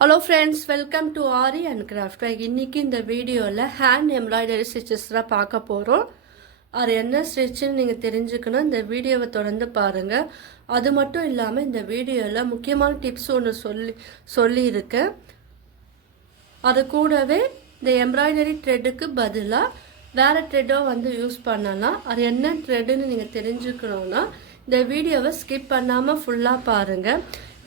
Hello friends, welcome to Ari and Craft. இன்னைக்கு இந்த வீடியோவில் ஹேண்ட் எம்ப்ராய்டரி ஸ்டிச்சஸ் தான் பார்க்க போகிறோம். அது என்ன ஸ்டிச்சுன்னு நீங்கள் தெரிஞ்சுக்கணும். இந்த வீடியோவை தொடர்ந்து பாருங்கள். அது மட்டும் இல்லாமல் இந்த வீடியோவில் முக்கியமான டிப்ஸ் ஒன்று சொல்லியிருக்கேன். அது கூடவே இந்த எம்ப்ராய்டரி த்ரெட்டுக்கு பதிலாக வேறு த்ரெட்டோ யூஸ் பண்ணலாம். அது என்ன த்ரெட்டுன்னு நீங்கள் தெரிஞ்சுக்கணுன்னா இந்த வீடியோவை ஸ்கிப் பண்ணாமல் ஃபுல்லாக பாருங்கள்.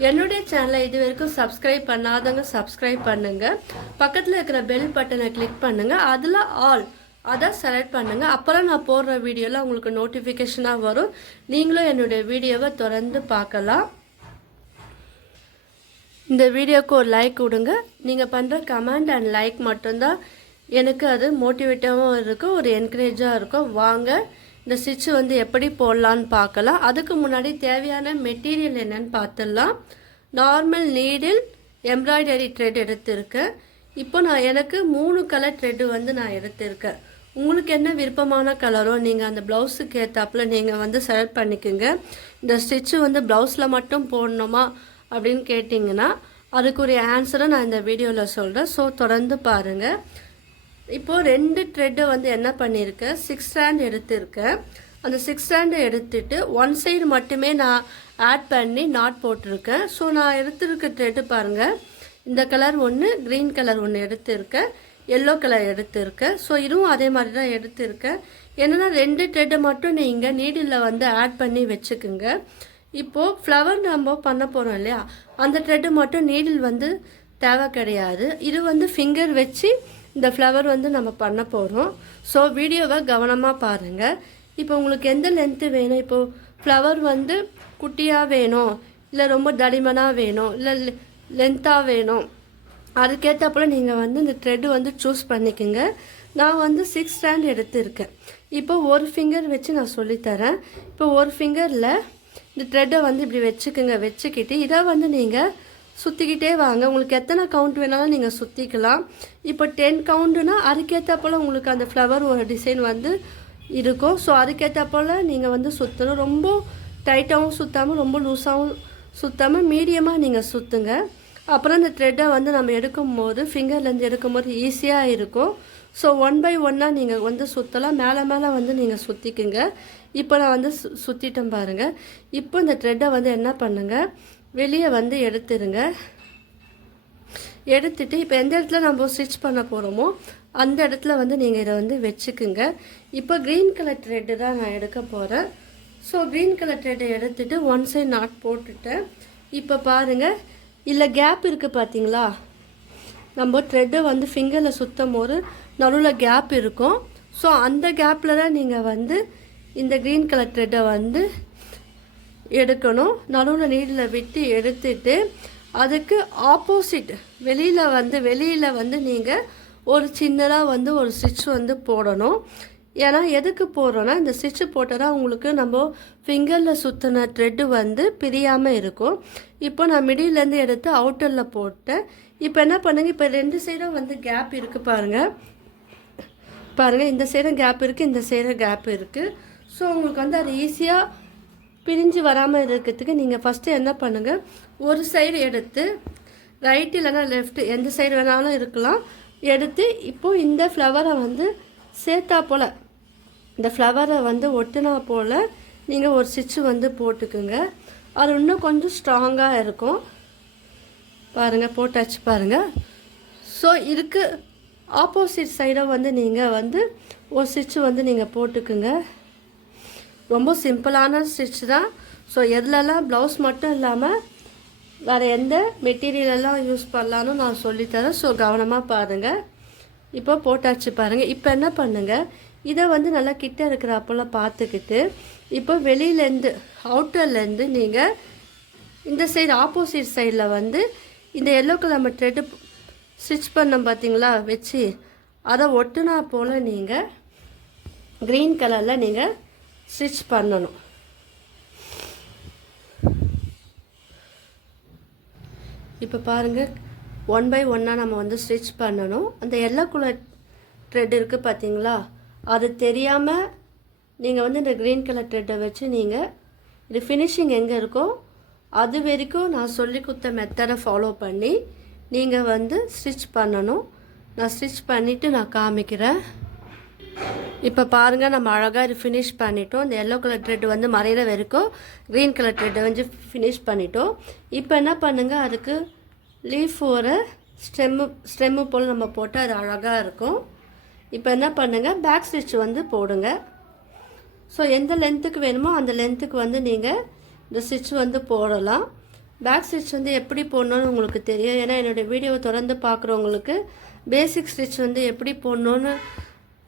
என்னுடைய சேனலை இது வரைக்கும் சப்ஸ்கிரைப் பண்ணாதவங்க சப்ஸ்கிரைப் பண்ணுங்கள். பக்கத்தில் இருக்கிற பெல் பட்டனை கிளிக் பண்ணுங்கள். அதில் ஆல் அதை செலக்ட் பண்ணுங்கள். அப்புறம் நான் போடுற வீடியோவில் உங்களுக்கு நோட்டிஃபிகேஷனாக வரும். நீங்களும் என்னுடைய வீடியோவை தொடர்ந்து பார்க்கலாம். இந்த வீடியோவுக்கு ஒரு லைக் கொடுங்க. நீங்கள் பண்ணுற கமெண்ட் அண்ட் லைக் மட்டும்தான் எனக்கு அது மோட்டிவேட்டாகவும் இருக்கும், ஒரு என்கரேஜாக இருக்கும். வாங்க இந்த ஸ்டிச்சு எப்படி போடலான்னு பார்க்கலாம். அதுக்கு முன்னாடி தேவையான மெட்டீரியல் என்னன்னு பார்த்துடலாம். நார்மல் நீடில் எம்ப்ராய்டரி த்ரெட் எடுத்திருக்கேன். இப்போ எனக்கு 3 கலர் த்ரெட்டு நான் எடுத்திருக்கேன். உங்களுக்கு என்ன விருப்பமான கலரோ நீங்கள் அந்த ப்ளவுஸுக்கு ஏற்றாப்புல நீங்கள் செலக்ட் பண்ணிக்கோங்க. இந்த ஸ்டிச்சு ப்ளவுஸில் மட்டும் போடணுமா அப்படின்னு கேட்டிங்கன்னா அதுக்குரிய ஆன்சரை நான் இந்த வீடியோவில் சொல்கிறேன். ஸோ தொடர்ந்து பாருங்கள். இப்போது 2 த்ரெட்டை என்ன பண்ணியிருக்கேன், 6 ஸ்ட்ராண்ட் எடுத்திருக்கேன். அந்த 6 ஸ்ட்ராண்டை எடுத்துட்டு 1 சைடு மட்டுமே நான் ஆட் பண்ணி நாட் போட்டிருக்கேன். ஸோ நான் எடுத்திருக்க த்ரெட்டு பாருங்கள். இந்த கலர் ஒன்று, க்ரீன் கலர் ஒன்று எடுத்திருக்கேன், எல்லோ கலர் எடுத்திருக்கேன். ஸோ இதுவும் அதே மாதிரி தான் எடுத்திருக்கேன். என்னென்னா 2 த்ரெட்டை மட்டும் நீங்கள் நீடில் ஆட் பண்ணி வச்சுக்குங்க. இப்போது ஃப்ளவர் நம்ம பண்ண போகிறோம் இல்லையா, அந்த த்ரெட்டு மட்டும் நீடில் தேவை கிடையாது. இது ஃபிங்கர் வச்சு இந்த ஃப்ளவர் நம்ம பண்ண போகிறோம். ஸோ வீடியோவை கவனமாக பாருங்கள். இப்போ உங்களுக்கு எந்த லென்த்து வேணும், இப்போது ஃப்ளவர் குட்டியாக வேணும், இல்லை ரொம்ப தடிமனாக வேணும், இல்லை லென்த்தாக வேணும், அதுக்கேற்றப்போல நீங்கள் இந்த த்ரெட்டு சூஸ் பண்ணிக்கோங்க. நான் 6 ஸ்ட்ராண்ட் எடுத்திருக்கேன். இப்போ ஒரு ஃபிங்கர் வச்சு நான் சொல்லித்தரேன். இப்போ ஒரு ஃபிங்கரில் இந்த த்ரெட்டை இப்படி வச்சுக்கோங்க. வச்சுக்கிட்டு இதை நீங்கள் சுற்றிக்கிட்டே வாங்க. உங்களுக்கு எத்தனை கவுண்ட் வேணாலும் நீங்கள் சுற்றிக்கலாம். இப்போ 10 கவுண்ட்டுனா அதுக்கேற்றப்போல் உங்களுக்கு அந்த ஃப்ளவர் ஒரு டிசைன் இருக்கும். ஸோ அதுக்கேற்றப்போல் நீங்கள் சுற்றணும். ரொம்ப டைட்டாகவும் சுற்றாமல் ரொம்ப லூஸாகவும் சுற்றாமல் மீடியமாக நீங்கள் சுற்றுங்க. அப்புறம் இந்த த்ரெட்டை நம்ம எடுக்கும்போது ஃபிங்கர்லேருந்து எடுக்கும்போது ஈஸியாக இருக்கும். ஸோ 1 பை 1 நீங்கள் சுற்றலாம். மேலே மேலே நீங்கள் சுற்றிக்குங்க. இப்போ நான் சுற்றிட்டேன் பாருங்கள். இப்போ இந்த த்ரெட்டை என்ன பண்ணுங்கள், வெளியே எடுத்துருங்க. எடுத்துட்டு இப்போ எந்த இடத்துல நம்ம ஸ்டிச் பண்ண போகிறோமோ அந்த இடத்துல நீங்கள் இதை வச்சுக்குங்க. இப்போ க்ரீன் கலர் த்ரெட்டு தான் நான் எடுக்க போகிறேன். ஸோ க்ரீன் கலர் த்ரெட்டை எடுத்துகிட்டு 1 சைட் நாட் போட்டுட்டேன். இப்போ பாருங்கள், இல்லை கேப் இருக்குது பார்த்தீங்களா, நம்ம த்ரெட்டை ஃபிங்கரில் சுற்றும் போது நடுவில் கேப் இருக்கும். ஸோ அந்த கேப்பில் தான் நீங்கள் இந்த க்ரீன் கலர் த்ரெட்டை எடுக்கணும். நடுவில் நீடில் விட்டு எடுத்துட்டு அதுக்கு ஆப்போசிட் வெளியில் நீங்கள் ஒரு சின்னதாக ஒரு ஸ்டிச் போடணும். ஏன்னா எதுக்கு போடுறோன்னா, இந்த ஸ்டிச்சு போட்டால் தான் உங்களுக்கு நம்ம ஃபிங்கரில் சுற்றின த்ரெட்டு பிரியாமல் இருக்கும். இப்போ நான் மிடிலேருந்து எடுத்து அவுட்டரில் போட்டேன். இப்போ என்ன பண்ணுங்க, இப்போ 2 சைடும் கேப் இருக்குது பாருங்கள். இந்த சைடும் கேப் இருக்குது, இந்த சைடும் கேப் இருக்குது. ஸோ உங்களுக்கு அது ஈஸியாக பிரிஞ்சு வராமல் இருக்கிறதுக்கு நீங்கள் ஃபஸ்ட்டு என்ன பண்ணுங்கள், ஒரு சைடு எடுத்து ரைட் இல்லைனா லெஃப்ட் எந்த சைடு வேணாலும் இருக்கலாம் எடுத்து இப்போது இந்த ஃப்ளவரை சேர்த்தா போல் இந்த ஃப்ளவரை ஒட்டினா போல் நீங்கள் ஒரு ஸ்டிச்சு போட்டுக்குங்க. அது இன்னும் கொஞ்சம் ஸ்ட்ராங்காக இருக்கும். பாருங்கள், போட்டாச்சு பாருங்கள். ஸோ இதுக்கு ஆப்போசிட் சைடை நீங்கள் ஒரு ஸ்டிச்சு நீங்கள் போட்டுக்குங்க. ரொம்ப சிம்பிளான ஸ்டிச் தான். ஸோ எதுலலாம் ப்ளவுஸ் மட்டும் இல்லாமல் வேறு எந்த மெட்டீரியலெல்லாம் யூஸ் பண்ணலான்னு நான் சொல்லித்தரேன். ஸோ கவனமாக பாருங்கள். இப்போ போட்டாச்சு பாருங்கள். இப்போ என்ன பண்ணுங்கள், இதை நல்லா கிட்ட இருக்கிறப்போல பார்த்துக்கிட்டு இப்போ வெளியிலேருந்து அவுட்டர்லேருந்து நீங்கள் இந்த சைடு ஆப்போசிட் சைடில் இந்த எல்லோ கலர் த்ரெட்டு ஸ்டிச் பண்ண பார்த்தீங்களா வச்சு அதை ஒட்டுனா போல் நீங்கள் க்ரீன் கலரில் நீங்கள் ஸ்டிச் பண்ணணும். இப்போ பாருங்கள், 1 பை 1 நம்ம ஸ்டிச் பண்ணணும். அந்த எல்லோ கலர் த்ரெட் இருக்குது பார்த்தீங்களா, அது தெரியாமல் நீங்கள் இந்த க்ரீன் கலர் த்ரெட்டை வச்சு நீங்கள் இது ஃபினிஷிங் எங்கே இருக்கோ அது வரைக்கும் நான் சொல்லி கொடுத்த மெத்தடை ஃபாலோ பண்ணி நீங்கள் வந்து ஸ்டிச் பண்ணணும். நான் ஸ்டிச் பண்ணிவிட்டு நான் காமிக்கிறேன். இப்போ பாருங்கள், நம்ம அழகாக இது ஃபினிஷ் பண்ணிட்டோம். இந்த எல்லோ கலர் த்ரெட் வந்து மறையிற வரைக்கும் க்ரீன் கலர் த்ரெட்டை வந்து ஃபினிஷ் பண்ணிட்டோம். இப்போ என்ன பண்ணுங்கள், அதுக்கு லீஃப் ஒரு ஸ்டெம்மு போல் நம்ம போட்டால் அது அழகாக இருக்கும். இப்போ என்ன பண்ணுங்கள், பேக் ஸ்டிச் வந்து போடுங்க. ஸோ எந்த லென்த்துக்கு வேணுமோ அந்த லென்த்துக்கு வந்து நீங்கள் இந்த ஸ்டிச் வந்து போடலாம். பேக் ஸ்டிச் வந்து எப்படி போடணுன்னு உங்களுக்கு தெரியும். ஏன்னா என்னுடைய வீடியோவை தொடர்ந்து பார்க்குறவங்களுக்கு பேசிக் ஸ்டிச் வந்து எப்படி போடணுன்னு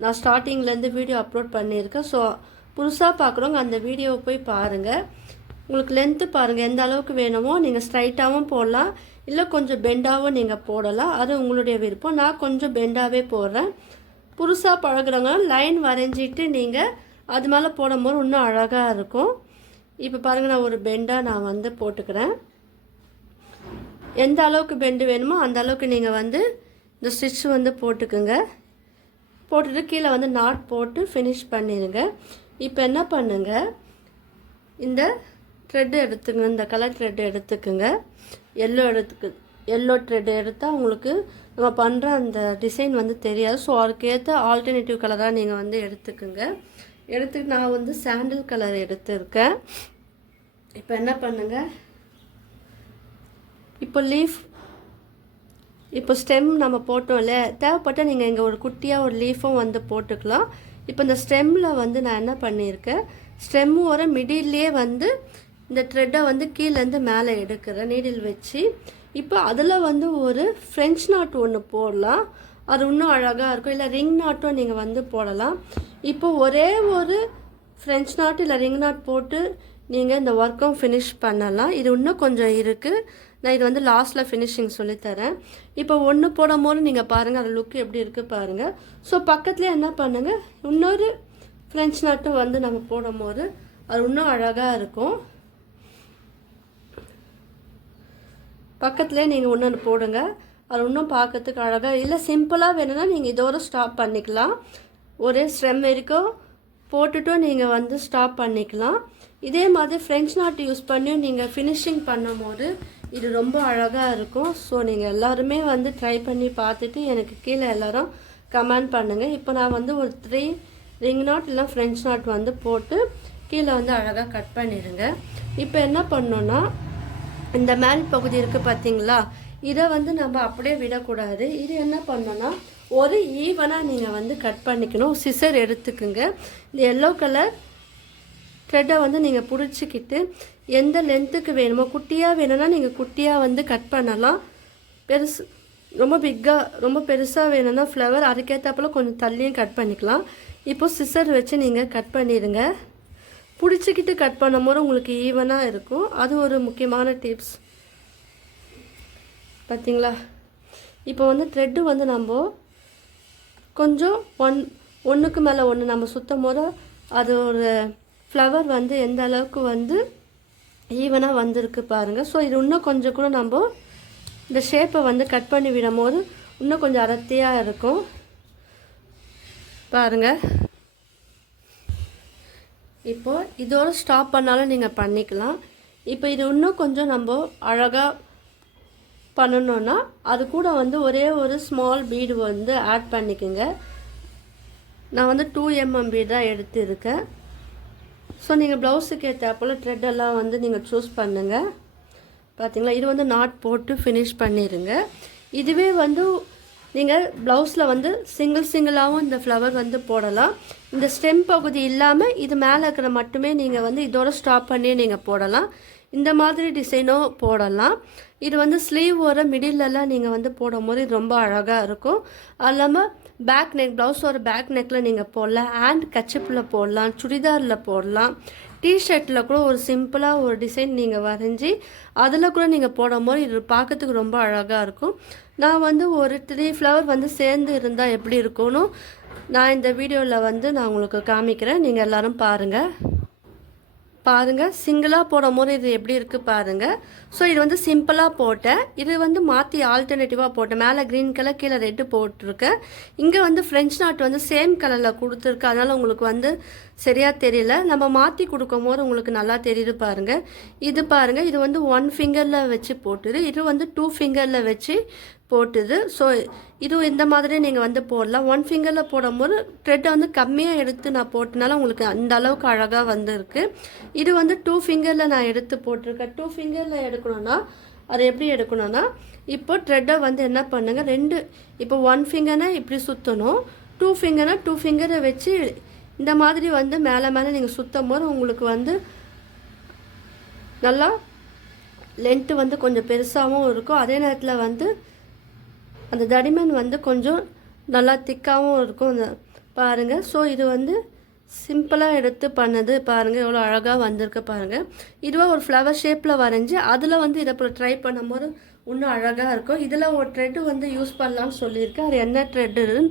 நான் ஸ்டார்டிங்லேருந்து வீடியோ அப்லோட் பண்ணியிருக்கேன். ஸோ புதுசாக பார்க்குறவங்க அந்த வீடியோவை போய் பாருங்கள். உங்களுக்கு லென்த்து பாருங்கள், எந்த அளவுக்கு வேணுமோ நீங்கள் ஸ்ட்ரைட்டாகவும் போடலாம், இல்லை கொஞ்சம் பெண்டாகவும் நீங்கள் போடலாம். அது உங்களுடைய விருப்பம். நான் கொஞ்சம் பெண்டாகவே போடுறேன். புதுசாக பழகுறவங்க லைன் வரைஞ்சிட்டு நீங்கள் அது மேலே போடும்போது இன்னும் அழகாக இருக்கும். இப்போ பாருங்கள், நான் ஒரு பெண்டாக நான் வந்து போட்டுக்கிறேன். எந்த அளவுக்கு பெண்டு வேணுமோ அந்த அளவுக்கு நீங்கள் வந்து இந்த ஸ்டிச் வந்து போட்டுக்குங்க. போட்டுட்டு கீழே வந்து நாட் போட்டு ஃபினிஷ் பண்ணிடுங்க. இப்போ என்ன பண்ணுங்கள், இந்த த்ரெட்டு எடுத்துங்க, இந்த கலர் த்ரெட்டு எடுத்துக்குங்க. எல்லோ த்ரெட்டு எடுத்தால் உங்களுக்கு நம்ம பண்ணுற அந்த டிசைன் வந்து தெரியாது. ஸோ அதுக்கேற்ற ஆல்டர்னேட்டிவ் கலராக நீங்கள் வந்து எடுத்துக்குங்க. எடுத்துட்டு நான் வந்து சாண்டில் கலர் எடுத்துருக்கேன். இப்போ என்ன பண்ணுங்கள், இப்போ ஸ்டெம் நம்ம போட்டோம் இல்லையா, தேவைப்பட்டால் நீங்கள் இங்கே ஒரு குட்டியாக ஒரு லீஃபும் வந்து போட்டுக்கலாம். இப்போ இந்த ஸ்டெம்மில் வந்து நான் என்ன பண்ணியிருக்கேன், ஸ்டெம்மோட மிடில்லையே வந்து இந்த த்ரெட்டை வந்து கீழேருந்து மேலே எடுக்கிறேன் நீடில் வச்சு. இப்போ அதில் வந்து ஒரு ஃப்ரெஞ்ச் நாட் ஒன்று போடலாம், அது இன்னும் அழகாக இருக்கும். இல்லை ரிங் நாட்டும் நீங்கள் வந்து போடலாம். இப்போ ஒரே ஒரு ஃப்ரெஞ்ச் நாட் இல்லை ரிங் நாட் போட்டு நீங்கள் இந்த ஒர்க்கும் ஃபினிஷ் பண்ணலாம். இது இன்னும் கொஞ்சம் இருக்குது, நான் இது வந்து லாஸ்ட்டில் ஃபினிஷிங் சொல்லித்தரேன். இப்போ ஒன்று போடும் போது நீங்கள் பாருங்கள் அது லுக் எப்படி இருக்குது பாருங்கள். ஸோ பக்கத்துலேயே என்ன பண்ணுங்கள், இன்னொரு ஃப்ரெஞ்ச் நாட்டும் வந்து நம்ம போடும் போது அது இன்னும் அழகாக இருக்கும். பக்கத்துலேயே நீங்கள் ஒன்று போடுங்க, அது இன்னும் பார்க்கறதுக்கு அழகாக. இல்லை சிம்பிளாக வேணும்னா நீங்கள் இதோட ஸ்டாப் பண்ணிக்கலாம். ஒரே ஸ்டெம் வரைக்கும் போட்டுட்டும் நீங்கள் வந்து ஸ்டாப் பண்ணிக்கலாம். இதே மாதிரி ஃப்ரெஞ்ச் நாட் யூஸ் பண்ணி நீங்கள் ஃபினிஷிங் பண்ணும் போது இது ரொம்ப அழகாக இருக்கும். ஸோ நீங்கள் எல்லாருமே வந்து ட்ரை பண்ணி பார்த்துட்டு எனக்கு கீழே எல்லோரும் கமெண்ட் பண்ணுங்கள். இப்போ நான் வந்து ஒரு 3 ரிங் நாட் இல்லை ஃப்ரெஞ்ச் நாட் வந்து போட்டு கீழே வந்து அழகாக கட் பண்ணிடுங்க. இப்போ என்ன பண்ணோன்னா, இந்த மேல் பகுதி இருக்குது பார்த்தீங்களா, இதை வந்து நம்ம அப்படியே விடக்கூடாது. இது என்ன பண்ணோன்னா ஒரு ஈவனாக நீங்கள் வந்து கட் பண்ணிக்கணும். சிசர் எடுத்துக்குங்க. இந்த எல்லோ கலர் த்ரெட்டை வந்து நீங்கள் பிடிச்சிக்கிட்டு எந்த லென்த்துக்கு வேணுமோ, குட்டியாக வேணும்னா நீங்கள் குட்டியாக வந்து கட் பண்ணலாம். ரொம்ப பெருசாக வேணும்னா ஃப்ளவர் அதுக்கேற்றப்பல கொஞ்சம் தள்ளியும் கட் பண்ணிக்கலாம். இப்போது சிசர் வச்சு நீங்கள் கட் பண்ணிடுங்க. பிடிச்சிக்கிட்டு கட் பண்ணும் போது உங்களுக்கு ஈவனாக இருக்கும். அது ஒரு முக்கியமான டிப்ஸ் பார்த்தீங்களா. இப்போ வந்து த்ரெட்டு வந்து நம்ம கொஞ்சம் ஒன்றுக்கு மேலே ஒன்று நம்ம சுற்றும் போது அது ஒரு ஃப்ளவர் வந்து எந்த அளவுக்கு வந்து ஈவனாக வந்திருக்கு பாருங்கள். ஸோ இது இன்னும் கொஞ்சம் கூட நம்ம இந்த ஷேப்பை வந்து கட் பண்ணி விடும் போது இன்னும் கொஞ்சம் அடர்த்தியாக இருக்கும் பாருங்கள். இப்போது இதோடு ஸ்டாப் பண்ணாலும் நீங்கள் பண்ணிக்கலாம். இப்போ இது இன்னும் கொஞ்சம் நம்ம அழகாக பண்ணணுன்னா அது கூட வந்து ஒரே ஒரு ஸ்மால் பீடு வந்து ஆட் பண்ணிக்கோங்க. நான் வந்து 2 mm பீட் தான் எடுத்துருக்கேன். ஸோ நீங்கள் ப்ளவுஸுக்கு ஏற்றாப்போல் த்ரெட்டெல்லாம் வந்து நீங்கள் சூஸ் பண்ணுங்கள். பார்த்தீங்களா, இது வந்து நாட் போட்டு ஃபினிஷ் பண்ணிடுங்க. இதுவே வந்து நீங்கள் ப்ளவுஸில் வந்து சிங்கிளாகவும் இந்த ஃப்ளவர் வந்து போடலாம். இந்த ஸ்டெம் பகுதி இல்லாமல் இது மேலே இருக்கிற மட்டுமே நீங்கள் வந்து இதோட ஸ்டாப் பண்ணி நீங்கள் போடலாம். இந்த மாதிரி டிசைனும் போடலாம். இது வந்து ஸ்லீவோட மிடிலெல்லாம் நீங்கள் வந்து போடும் போது இது ரொம்ப அழகாக இருக்கும். அது இல்லாமல் பேக் நெக், ப்ளவுஸோட பேக் நெக்கில் நீங்கள் போடலாம், ஹேண்ட் கச்சிப்பில் போடலாம், சுடிதாரில் போடலாம், டிஷர்ட்டில் கூட ஒரு சிம்பிளாக ஒரு டிசைன் நீங்கள் வரைஞ்சி அதில் கூட நீங்கள் போடும் போது இது பார்க்கறதுக்கு ரொம்ப அழகாக இருக்கும். நான் வந்து ஒரு 3 ஃப்ளவர் வந்து சேர்ந்து இருந்தால் எப்படி இருக்கும்னு நான் இந்த வீடியோவில் வந்து நான் உங்களுக்கு காமிக்கிறேன். நீங்கள் எல்லோரும் பாருங்கள் சிங்கிளாக போடும் போது இது எப்படி இருக்குது பாருங்கள். ஸோ இது வந்து சிம்பிளாக போட்டேன், இது வந்து மாற்றி ஆல்டர்னேட்டிவாக போட்டேன். மேலே க்ரீன் கலர் கீழே ரெட்டு போட்டிருக்கேன். இங்கே வந்து ஃப்ரெஞ்ச் நாட் வந்து சேம் கலரில் கொடுத்துருக்கு, அதனால் உங்களுக்கு வந்து சரியாக தெரியல. நம்ம மாற்றி கொடுக்கும் போது உங்களுக்கு நல்லா தெரியுது பாருங்கள். இது பாருங்கள், இது வந்து 1 ஃபிங்கரில் வச்சு போட்டுது, இது வந்து 2 ஃபிங்கரில் வச்சு போட்டுது. ஸோ இது இந்த மாதிரி நீங்கள் வந்து போடலாம். 1 ஃபிங்கரில் போடும்போது த்ரெட்டை வந்து கம்மியாக எடுத்து நான் போட்டனால உங்களுக்கு அந்த அளவுக்கு அழகாக வந்துருக்கு. இது வந்து 2 ஃபிங்கரில் நான் எடுத்து போட்டிருக்கேன். 2 ஃபிங்கரில் எடுக்கணும்னா அது எப்படி எடுக்கணும்னா, இப்போ த்ரெட்டை வந்து என்ன பண்ணுங்கள், இப்போ 1 ஃபிங்கர்னா இப்படி சுற்றணும், 2 ஃபிங்கர்னா 2 ஃபிங்கரை வச்சு இந்த மாதிரி வந்து மேலே மேலே நீங்கள் சுற்றும் போது உங்களுக்கு வந்து நல்லா லென்த்து வந்து கொஞ்சம் பெருசாகவும் இருக்கும். அதே நேரத்தில் வந்து அந்த தடிமன் வந்து கொஞ்சம் நல்லா திக்காகவும் இருக்கும். பாருங்கள். ஸோ இது வந்து சிம்பிளாக எடுத்து பண்ணது பாருங்கள், எவ்வளோ அழகாக வந்திருக்கு பாருங்கள். இதுவாக ஒரு ஃப்ளவர் ஷேப்பில் வரைஞ்சி அதில் வந்து இதை இப்போ ட்ரை பண்ணும்போது இன்னும் அழகாக இருக்கும். இதில் ஒரு த்ரெட்டு வந்து யூஸ் பண்ணலான்னு சொல்லியிருக்கேன். அது என்ன த்ரெட்டுன்னு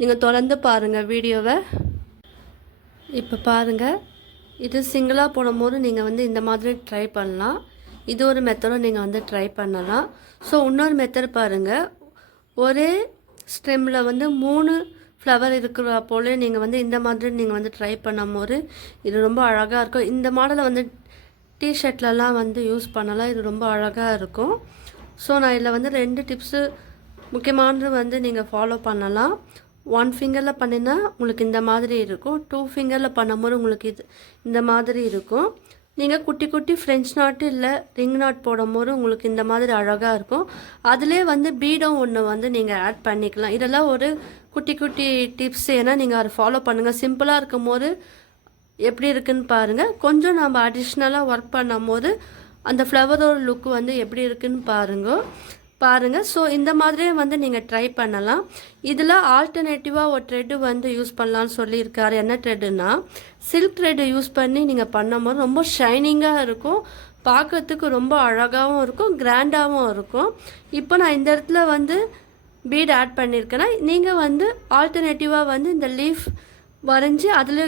நீங்கள் தொடர்ந்து பாருங்கள் வீடியோவை. இப்போ பாருங்கள், இது சிங்கிளாக போடும்போது நீங்கள் வந்து இந்த மாதிரி ட்ரை பண்ணலாம். இது ஒரு மெத்தடும் நீங்கள் வந்து ட்ரை பண்ணலாம். ஸோ இன்னொரு மெத்தட் பாருங்கள், ஒரே ஸ்டெம்மில் வந்து 3 ஃப்ளவர் இருக்கிற போல் நீங்கள் வந்து இந்த மாதிரி நீங்கள் வந்து ட்ரை பண்ணும்போது இது ரொம்ப அழகாக இருக்கும். இந்த மாடலை வந்து டிஷர்ட்லலாம் வந்து யூஸ் பண்ணலாம். இது ரொம்ப அழகாக இருக்கும். ஸோ நான் இதில் வந்து 2 டிப்ஸு முக்கியமானது வந்து நீங்கள் ஃபாலோ பண்ணலாம். 1 ஃபிங்கரில் பண்ணினா உங்களுக்கு இந்த மாதிரி இருக்கும், 2 ஃபிங்கரில் பண்ணும்போது உங்களுக்கு இது இந்த மாதிரி இருக்கும். நீங்கள் குட்டி குட்டி ஃப்ரெஞ்ச் நாட்டு இல்லை ரிங் நாட் போடும்போது உங்களுக்கு இந்த மாதிரி அழகாக இருக்கும். அதிலே வந்து பீடம் ஒன்று வந்து நீங்கள் ஆட் பண்ணிக்கலாம். இதெல்லாம் ஒரு குட்டி குட்டி டிப்ஸ், ஏன்னா நீங்கள் அதை ஃபாலோ பண்ணுங்கள். சிம்பிளாக இருக்கும் போது எப்படி இருக்குன்னு பாருங்கள். கொஞ்சம் நம்ம அடிஷ்னலாக ஒர்க் பண்ணும் போது அந்த ஃப்ளவரோட லுக்கு வந்து எப்படி இருக்குன்னு பாருங்கள். ஸோ இந்த மாதிரியே வந்து நீங்கள் ட்ரை பண்ணலாம். இதில் ஆல்டர்னேட்டிவாக ஒரு த்ரெட்டு வந்து யூஸ் பண்ணலான்னு சொல்லியிருக்காரு. என்ன த்ரெட்டுன்னா, சில்க் த்ரெட்டு யூஸ் பண்ணி நீங்கள் பண்ணும்போது ரொம்ப ஷைனிங்காக இருக்கும், பார்க்கறதுக்கு ரொம்ப அழகாகவும் இருக்கும், கிராண்டாகவும் இருக்கும். இப்போ நான் இந்த இடத்துல வந்து பீட் ஆட் பண்ணியிருக்கேன்னா, நீங்கள் வந்து ஆல்டர்னேட்டிவாக வந்து இந்த லீஃப் வரைஞ்சி அதில்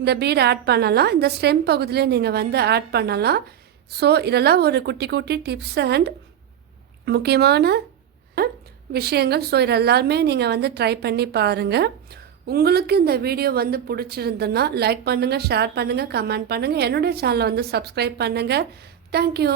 இந்த பீட் ஆட் பண்ணலாம். இந்த ஸ்டெம் பகுதியிலே நீங்கள் வந்து ஆட் பண்ணலாம். ஸோ இதெல்லாம் ஒரு குட்டி குட்டி டிப்ஸ் அண்ட் முக்கியமான விஷயங்கள். ஸோ இது எல்லாருமே நீங்கள் வந்து ட்ரை பண்ணி பாருங்கள். உங்களுக்கு இந்த வீடியோ வந்து பிடிச்சிருந்ததுன்னா லைக் பண்ணுங்கள், ஷேர் பண்ணுங்கள், கமெண்ட் பண்ணுங்கள். என்னுடைய சேனலை வந்து சப்ஸ்கிரைப் பண்ணுங்கள். தேங்க்யூ.